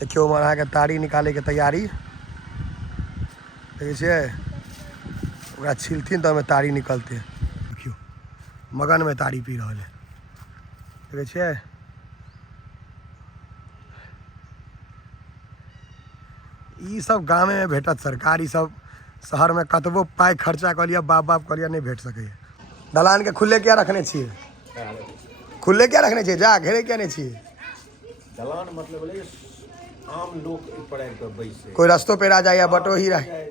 देखियो हमारे यहाँ के तारी निकाले के तैयारी देखिए छिलथिन तो तारी निकलते देखियो मगन में तारी पी रहा है देखिए ये सब गाँव में भेटत सरकार सब शहर में कतबो पाई खर्चा कर लिया बाप बाप कर लिया नहीं भेट सके। दलान के खुले क्या रखने चाहिए खुले क्या रखने चाहिए जा घेरे क्या नहीं चाहिए दलान मतलब आम लोग बैसे कोई रस्तों पे आ जाए या बटो ही रहे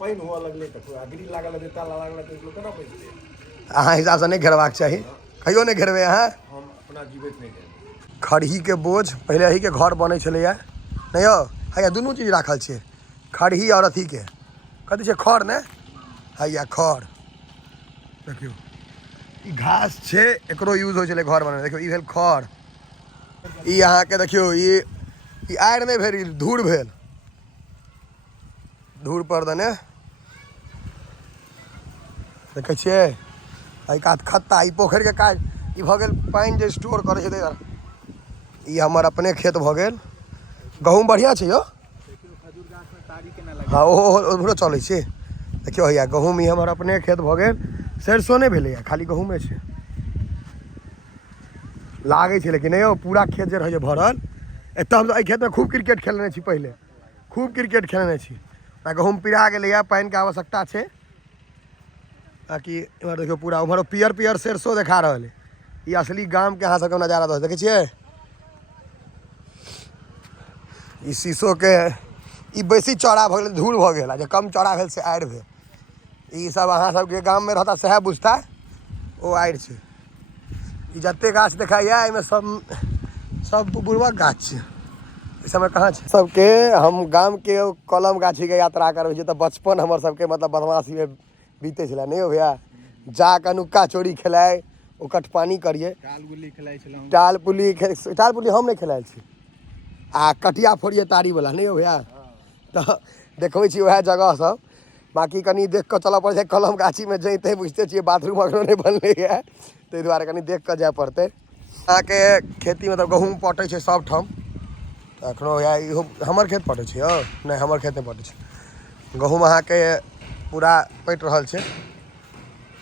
पानी हुआ लगले तो कोई अगरी लागल है ताला लागल तो लोग केना बैसे अहाँ हिसाब से नहीं घेरवाक चाहिए कहियो नहीं घेरवे अहाँ हम अपना जीवित नहीं करें खड़ही के बोझ पहले ही के घर बने छे नहीं हो है दुनू चीज राखल छे खड़ही और अथी के कथी छे खड़ ने है खड़ देखियो ई घास छे एकरो यूज हो छे घर बने देखियो ई भेल खड़ ई अहाँ के देखियो ई आड़ नहीं भेल धूर भेल धूर पर दने देखे छिए आई कात खत्ता ई पोखर के काज ई भ गेल पानी जे स्टोर करे छे ई हमर अपने खेत भ गेल गहूम बढ़िया छे यो हाँ ओहो चले छे देखियो हैया गहूम ई हमर अपने खेत भ गेल सरसों नहीं भेले खाली गहूमे छे लागे छे लेकिन यो पूरा खेत जे रहे भरल एत हम एहि खेत में खूब क्रिकेट खेलने छी पहले खूब क्रिकेट खेलने छी गहूम पिरा गेलै पानी के आवश्यकता छे ताकि इमहर देखियो पूरा उम्हर पियर पियर सरसों देखा रहा है ये असली गाम के अहाँ सबके नजारा दे देखे छिए ई शीशो के ई बेसी चौड़ा भ गेल धूल भ गेल जे कम चौड़ा भेल से आड़ि भेल ई सब अहाँ सबके गाम में रहता सएह बुझता ओ आड़ि छे ई जते गाछ देखाइए एहिमे सब बुढ़वा गाछ छे इस समय कहाँ छे सबके हम गाम के कलम गाछी के यात्रा करबे छी तो बचपन हमर सबके मतलब बदमाशी में बीते छला नहीं हो भैया जाके नुक्का चोरी खेलाए ओकट पानी करिए टाल गुल्ली खेलाइ छलहुँ टाल पुली हम नहीं खेलायल छी आ कटिया फोड़िए तारी वाला नहीं हो भैया तो देखबै छी वह जगह सब बाकी कनी देख कर चल पड़े कलम गाछी में जैते बुझते छे बाथरूम अगर नहीं बनले है ताहि दुआरे कनी देख कर जाए पड़ते अहाँ के खेती मतलब गहूम पटे छे सब ठाम एखनो इहो हमर खेत पटे छे नहीं हमर खेत नहीं पटे छे गहूम अहाँ के पूरा पट रहल छे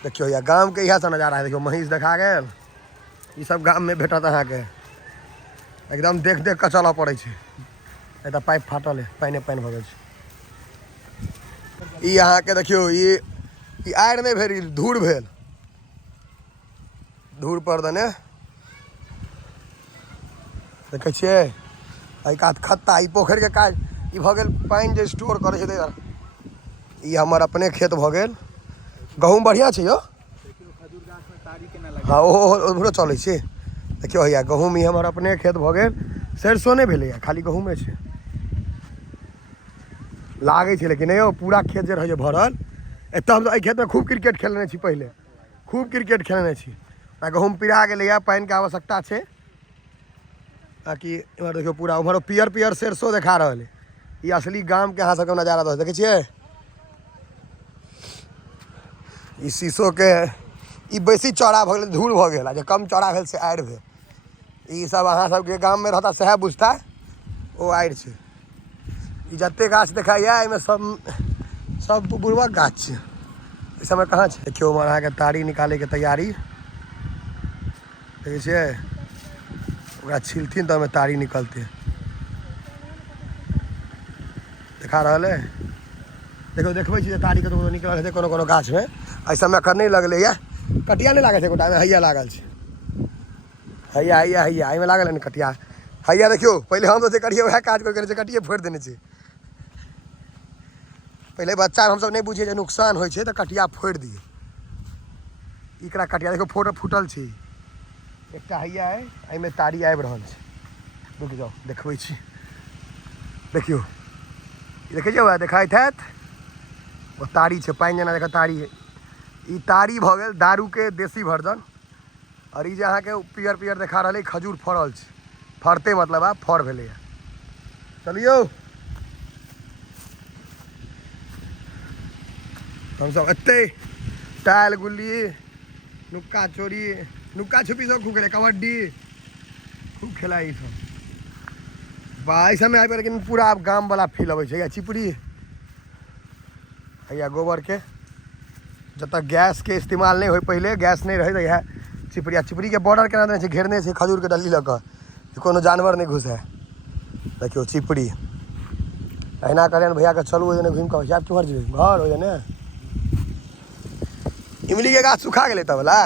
देखियो या गाम के इएह सब नजारा है देखियो महीष देखा गेल ई सब गाम में भेटत अहाँ के एकदम देख देख कर चल पड़े छे एटा पाइप फाटल है पानी भ गेल छे ई अहाँ के देखियो ई आड़ नहीं भेल धूर भेल धूर पर दने देखे छिए आई कात खत्ता ई पोखर के काज ई भ गेल पानी जे स्टोर करे छे ई हमर अपने खेत भ गेल गहूम बढ़िया छे यो हाँ ओहो चले छे देखियो हैया गहूम ई हमर अपने खेत भ गेल सरसों नहीं भेले खाली गहूमे छे लागे छे लेकिन यो पूरा खेत जे रहे भरल एत हम एहि खेत में खूब क्रिकेट खेलने छी पहले खूब क्रिकेट खेलने छी गहूम पिरा गेलै पानी के आवश्यकता छे ताकि इमहर देखियो पूरा उम्हर पियर पियर सरसों देखा रहा है ये असली गाम के अहाँ सबके नजारा दे देखे छिए ई शीशो के ई बेसी चौड़ा भ गेल धूल भ गेल जे कम चौड़ा भेल से आड़ि भेल ई सब अहाँ सबके गाम में रहता सएह बुझता ओ आड़ि छे ई जते गाछ देखाइए एहिमे सब बुढ़वा गाछ छे इस समय कहाँ छे देखियो हमारे यहाँ के तारी निकाले के तैयारी देखे छिए छिलथिन तो तारी निकलते देखा रहा है देखो देखबै छी तारी के तो निकल है कोनो गाछ में ऐसा में अखन नहीं लगले है कटिया नहीं लागे गोटा में हैया लागल छे हैया हैया हैया एहिमे लागल है न कटिया हैया देखियो पहले हम तो करिए वह काज कर कटिए फोड़ देने छे पहले बच्चा हम सब नहीं बुझे जे नुकसान होय छे तो कटिया फोड़ दिए इकरा कटिया देखो फोटो फूटल छे एकटा हैया है एहिमे तारी आबि रहल छे रुक जाओ देखबै छी देखियो देखे जाओ देखाइत हैत वो तारी छे पानी जना देख तारी है ई तारी भ गेल दारू के देसी वर्जन और ई जे अहाँ के पियर पियर देखा रहा है खजूर फड़ल छे फड़ते मतलब आ फड़ भेले चलियो हम सब एते टाइल गुल्ली नुक्का चोरी नुक्का छुपी सब खूब खेले कबड्डी खूब खेला ई सब बाईस में आबे लेकिन पूरा अब गाम वाला फील अबै छै। या चिपड़ी या गोबर के जब तक गैस के इस्तेमाल नहीं हो, पहले गैस नहीं रहे तो यह चिपड़ी के बॉर्डर केना देने छै घेरने छै खजूर के डली लऽ कऽ कोनो जानवर नहीं घुसे। देखियो चिपड़ी अहिना करें भैया के चलू ओने घूम के आब तुम्हार जेबै घर हो ने। इमली के गाछ सुखा गेलै तब वाला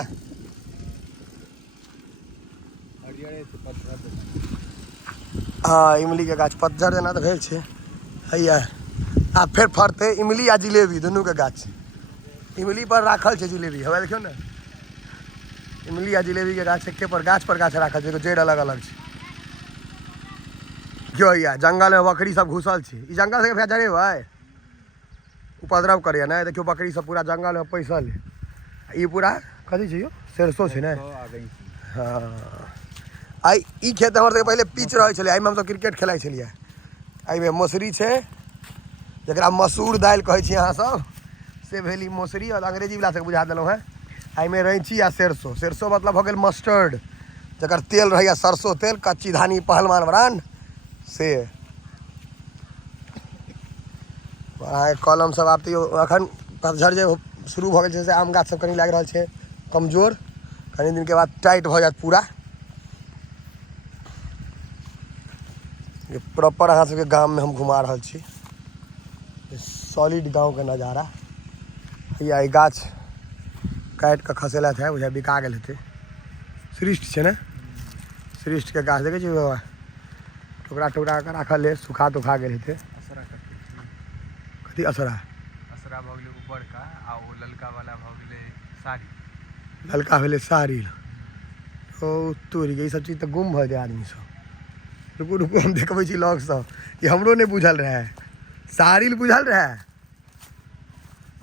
हाँ इमली के गाछ पतझड़ जेना तो भेल छै हैया। आ फिर फरते इमली आ जिलेबी दुनू के गाछ। इमली पर राखल छै जिलेबी हवा देखियो ने। इमली आ जिलेबी के गाछ एके पर गाछ राखल छै, जेड अलग अलग छै। क्यों या जंगल में बकरी सब घुसल छै। ई जंगल से भैया जरे भाई उपद्रव करे ना। देखियो बकरी सब पूरा जंगल में पैसल है। ई पूरा कथी छै यो सरसों छै ने। हाँ आई ई खेत हमर सबके पहले पिच रहे छले। हम तो क्रिकेट खेलाइ छलिए। एहिमे मौसरी छै जकरा मसूर दालि कहै छी अहाँ सब से भेली मौसरी और अंग्रेजी वाला से बुझा देलहुँ हैं। एहिमे रैंची आ सरसों। सरसों मतलब हो गेल मस्टर्ड जकर तेल रहैया सरसों तेल कच्ची धानी पहलवान ब्रांड से। कलम सब आब तो अखन पतझड़ जे शुरू भऽ गेल छै से आम गाछ सब कनी लागि रहल छै कमजोर। कनी दिन के बाद टाइट भऽ जायत पूरा। ये प्रॉपर अहाँ सबके गाम में हम घुमा रहल छी। सॉलिड गांव के नज़ारा या गाछ काटि के खसेला है बुझा बिका गेल हेतै। सृष्ट छै ने सृष्ट के गाछ देखे छी बाबा टुकड़ा टुकड़ा के राखल है सुखा तुखा गेल हेतै। कथी असरा भऽ गेलै ऊपर का आ ओ ललका वाला भऽ गेलै साड़ी। ललका भेलै साड़ी ओ तोरी के ई सब चीज तो गुम भऽ जाए आदमी सब। रुकू रुकू हम देखबै छी लॉग सब। ये हमरो नहीं बुझल रहे। साड़िल बुझल रहे।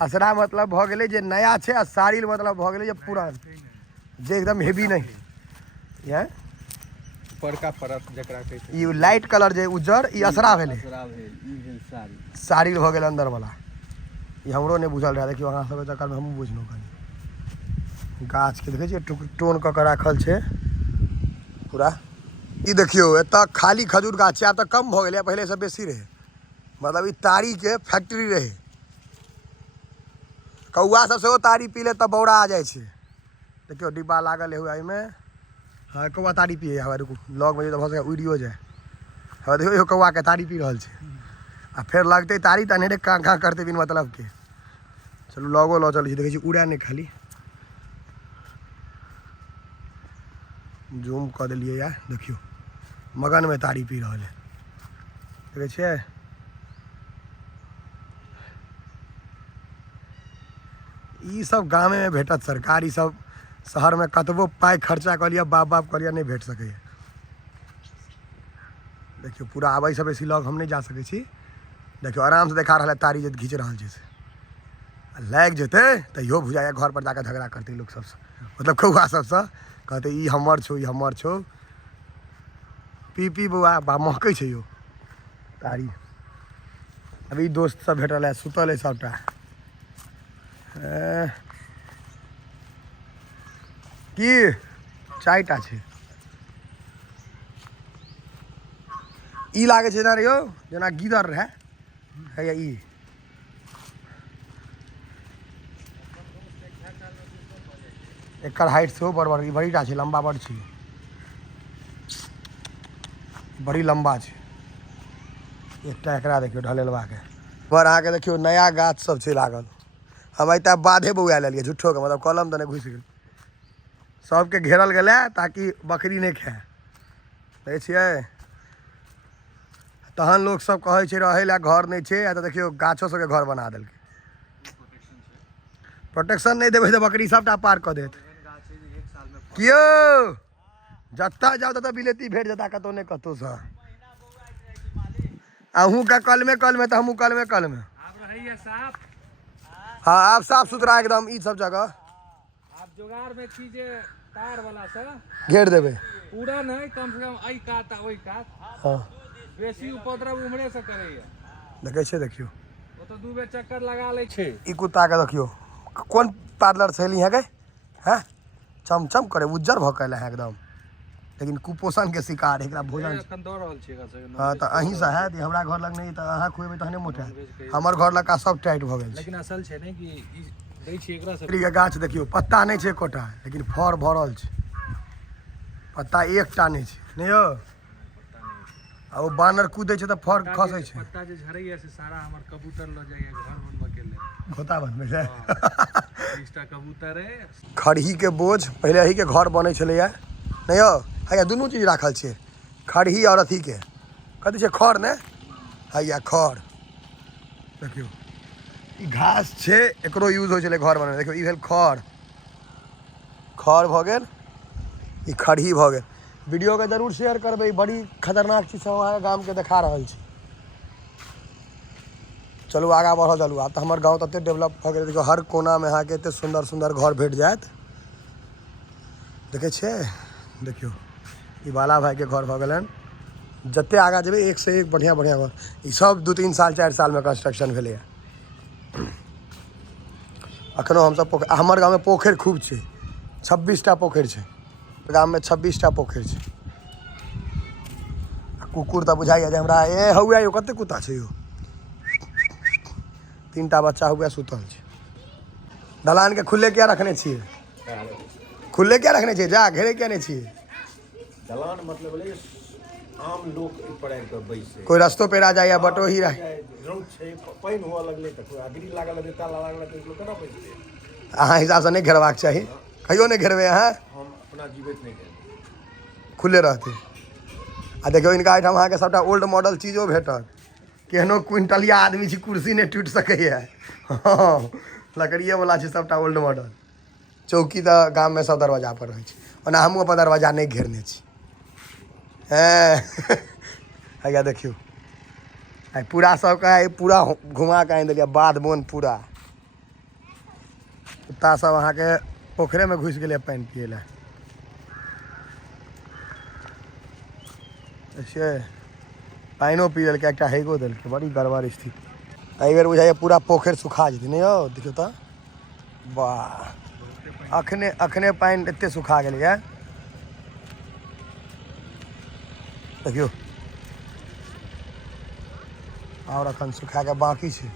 असरा मतलब भऽ गेलै जे नया छै आ साड़िल मतलब भऽ गेलै जे पुरान जे एकदम हेवी नहीं है। ऊपरका परत जकरा कहै छै ई लाइट कलर जे उज्जर ई असरा भेलै। असरा भेल ई भेल साड़ी। साड़िल भऽ गेल अंदर वाला। ये हमरो नहीं बुझल रहे। देखियो अहाँ सब चक्कर में हमहूँ बुझलहुँ कनी। गाछ के देखै छियै टोन कऽ के राखल छै पूरा। ई देखियो एतऽ खाली खजूर गाछ छै। आब तऽ कम भऽ गेलै पहले से बेसी रहे। मतलब ई तारी के फैक्ट्री रहे। कौआ सब सेहो तारी पी ले तब बौरा आ जाए छै। देखियो डिब्बा लागल है एहिमे। हाँ कौआ तारी पिए हवा रुकू लॉग में तो भऽ सके उड़ियो जाए। हवा देखियो कौआ के तारी पी रहल छै आ फिर लगते तारी तऽ नहीं काँ काँ करते बिन मतलब के। चलू लॉगो लऽ चलै छी देखै छी उड़ै नहीं खाली जूम कऽ देलियै यार। देखियो मगन में तारी पी रहा है देखे छियै। ई सब गाँव में भेटत सरकार। ई सब शहर में कतबो पाई खर्चा कर लिया बाप बाप कर लिया नहीं भेट सके। देखियो पूरा आबै से बेसी लग हम नहीं जा सकै छी। देखियो आराम से देखा रहा है तारी जे घींच रहा है से लाग जेते तैयो बुझाया घर पर जाकर झगड़ा करते लोग सबसे। मतलब कौआ सबसे कहते ई हमर छौ ई हमर छौ। पी पी बउआ बा महकै छै यो तारी। अभी दोस्त सब भेटल है सुतल है सबटा। की चारिटा छै। ई लागे छै ना रे यौ जेना गिदर रहे हैया ई। एकर हाइट सेहो बड़ बड़ बड़ीटा छै लंबा बड़ छै बड़ी लंबा छै। एकटा एकरा देखियो ढलेलवा के पर अहाँके देखियो नया गाछ सब छै लागल। हम अत बाधे बौआ लेलिए झूठो के मतलब कलम तो नहीं घुस गेल। सबके घेरल गेलै ताकि बकरी नहीं खाए देखे छियै। तहन लोग सब कहै छै रहे ला घर नहीं छै आ तो देखियो गाछो सबके घर बना देलकै। प्रोटेक्शन नहीं देबै तो बकरी सबटा पार कऽ देत। कियो जत्ता जाओ तत्ता बिलेती भेट जता कतौ नहीं कतौ से। अहूँ का कल में तो हमहूँ कल में हाँ आप साफ सुथरा एकदम ई सब जगह आप जुगाड़ में कीजिए तार वाला से घेर देबै पूरा नहीं कम से कम आई कात ओई कात। हाँ बेसी उपद्रव उमरे से करैया देखै छै देखियो। वो तो दू बेर चक्कर लगा ले छै। ई कुत्ता के देखियो कोन पार्लर से एली है गए हैं चमचम करे उज्जर भऽ के है एकदम। लेकिन कुपोषण के शिकार एकरा भोजन एखन दऽ रहल छियै एकरा सबके हाँ तो अहीं से है हमरा घर लग नहीं तो अहाँ खुएबै तहने मोटा हमर घर लग का सब टाइट भऽ गेल छै लेकिन असल छै ने कि ई दै छियै एकरा सब के गाछ देखियो पत्ता नहीं छै एकोटा लेकिन फर भरल छै पत्ता एकटा नहीं छै नहीं यौ आ ओ बानर कूदै छै तऽ फर खसै छै पत्ता जे झरैया से सारा हमर कबूतर लऽ जाइया घर बनबऽ के लेल खोता बनबै छै 20टा कबूतर है खड़ही के बोझ पहले ही के घर बनै छलैया नहीं यौ हैया दुनू चीज राखल छै खड़ही और अथी के कथी छै खड़ ने हैया खड़ देखियो ई घास छै एकरो यूज होइ छलै घर बनबै देखियो ई भेल खड़ खड़ भऽ गेल ई खड़ही भऽ गेल वीडियो के जरूर शेयर करबै बड़ी खतरनाक चीज सब अहाँके गाम के देखा रहल छी चलू आगाँ बढ़ल चलू आब तऽ हमर गाँव तते डेवलप भऽ गेल देखियो हर कोना में अहाँके एते सुंदर सुंदर घर भेट जायत देखै छियै देखियो ई बाला भाई के घर भऽ गेलनि जते आगाँ जेबै एक से एक बढ़िया बढ़िया घर ई सब 2-3 साल 4 साल में कंस्ट्रक्शन भेलैया अखनो हमसब हमर गाँव में पोखरि खूब छै 26टा पोखरि छै गाम में 26टा पोखरि छै कुकुर तऽ बुझाइए जे हमरा ए हौआ यौ कते कुत्ता छै यौ 3टा बच्चा हुआ सुतल छै दलान के खुले क्या रखने छियै खुले क्या रखने छियै जा घेरे क्या नहीं छियै दलान मतलब ले आम लोग पर आबि कऽ बैसे कोई रस्तो पे आ जाए या बटोही रह रौद छै पानि हुअ लगलै तऽ कोई अगरी लागल रहतै ताला लागल रहतै लोग केना बैसतै अहाँ हिसाब से नहीं घेरबाक चाही कहियो नहीं घेरबै अहाँ हम अपना जीवित नहीं करबै खुले रहते आ देखियो इनका एहिठाम अहाँके सबटा ओल्ड मॉडल चीजो भेटत केहनो क्विंटलिया आदमी छी कुर्सी नहीं टूटि सकैए हाँ लकड़िए वाला छै सबटा ओल्ड मॉडल चौकी तऽ गाम में सब दरवाजा पर रहै छै ओना हमहूँ अपन दरवाजा नहीं घेरने छी हैया देखियो आई पूरा सबके आई पूरा घुमा के आनि देलियै बाध बोन पूरा कुत्ता सब अहाँके पोखरे में घुसि गेलै पानि पियै लए देखियै पानिओ पी लेलकै एकटा हेगो देलकै बड़ी गड़बड़ स्थिति एहि बेर बुझाइए पूरा पोखरि सुखा जेतै नहि यौ देखियौ तऽ वाह अखने पानि एते सुखा गेलैए देखियो और अखन सुखा के बाकी छै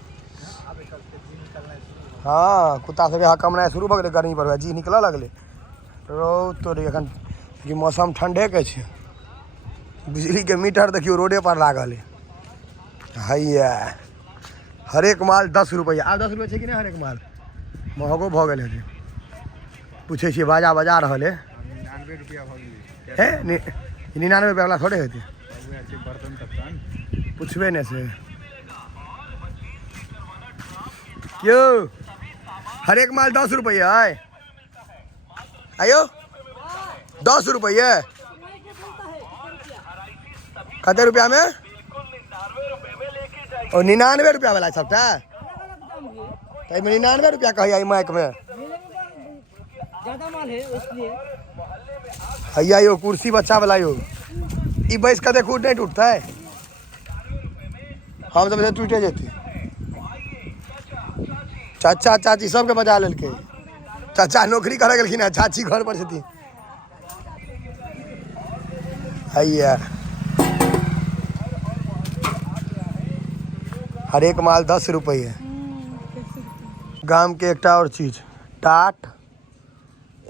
हाँ कुत्ता सबके हकमनाइ शुरू भऽ गेलै गर्मी पर जी निकलऽ लगलै रौद तोड़ी एखन कि मौसम ठंडे के छै बिजली के मीटर देखियो रोडे पर लागल है हैया हरेक माल 10 रुपैया आब 10 रुपये छै कि नहीं हरेक माल महगो भऽ गेल है पूछे छियै बाजा बजा रहल है 99 रुपया भऽ गेलै हे 99 रुपया वाला थोड़े हेतै बर्तन तक पूछबे नहीं से यौ हरेक माल 10 रुपये है आयो 10 रुपये कते रुपया में और 99 रुपया वाला सबटा तो 99 रुपया कहिए माइक में ज्यादा माल है इसलिए हैया यो कुर्सी बच्चा वाला यो ई बैस कते कूट नहीं टूटता है हम सब टूटे जेती चाचा चाची सबके बजा लेलकै चाचा नौकरी करे गेलखिन है चाची घर पर छथिन हैया हरेक माल 10 रुपये गाम के एकटा और चीज टाट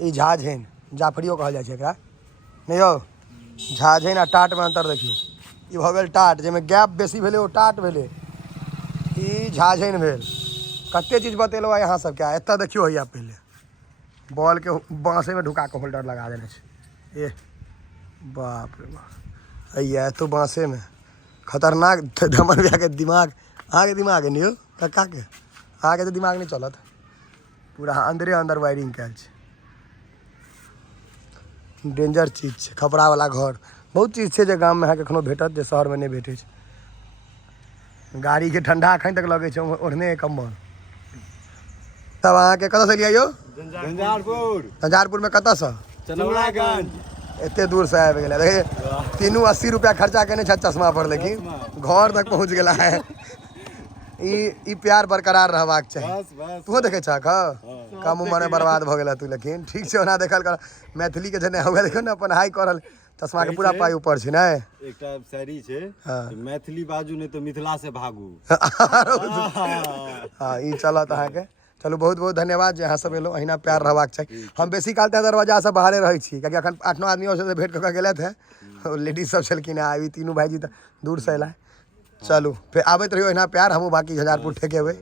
ई झाझेन जाफरियो कहल जाइ छै एकरा नहीं यौ झाझेन आ टाट में अंतर देखियो ई भऽ गेल टाट जाहिमे गैप बेसी भेलै ओ टाट भेलै ई झाझेन भेल कते चीज बतेलहुँ यहाँ सबके एतऽ देखियो हैया पहले बॉल के बाँसे में ढुका के होल्डर लगा देने छै ए बाप रे बाप हैया तो बाँसे में खतरनाक धमन भैया के दिमाग अहाँके दिमाग है नहीं यौ कक्का के अहाँके तो दिमाग नहीं चलत पूरा अंदरे अंदर वायरिंग कयल छै डेंजर चीज छै खपड़ा वाला घर बहुत चीज छै जे गाम में अहाँके एखनो भेटत जे शहर में नहीं भेटै छै गाड़ी के ठंडा अखन तक लगे छै ओढ़ने कम्बल तब अहाँके कतऽ से लिया यौ झंझारपुर में कतऽ से चनौरागंज एते दूर से आबि गेलै देखिए तीनू 80 रुपया खर्चा केने छै चश्मा पर लेकिन घर तक पहुँच गेला है ई प्यार बरकरार रहबाक चाही तू देखे छह कम उम्र में बर्बाद भऽ गेला तू लेकिन ठीक छै ओना देखल कर मैथिली के जने हुए देखो ना अपन हाई करल चश्मा के पूरा पाई ऊपर छै ने एकटा शायरी छै हाँ। कि मैथिली बाजू नहीं तो मिथिला से भागू। हाँ ई चलत अहाँके चलू बहुत बहुत धन्यवाद जे अहाँ सब एलहुँ अहिना प्यार रहबाक चाही हम बेसी काल तऽ दरवाजा से बाहरे रहै छी कियाकि अखन 8-9 आदमी से भेंट कऽ के गेलथि हैं लेडीज सब छलखिन हैं ई तीनू भाईजी तऽ दूर से एला चलू फिर आबैत रहियो अहिना प्यार हमहूँ बाकी झंझारपुर ठेकेबै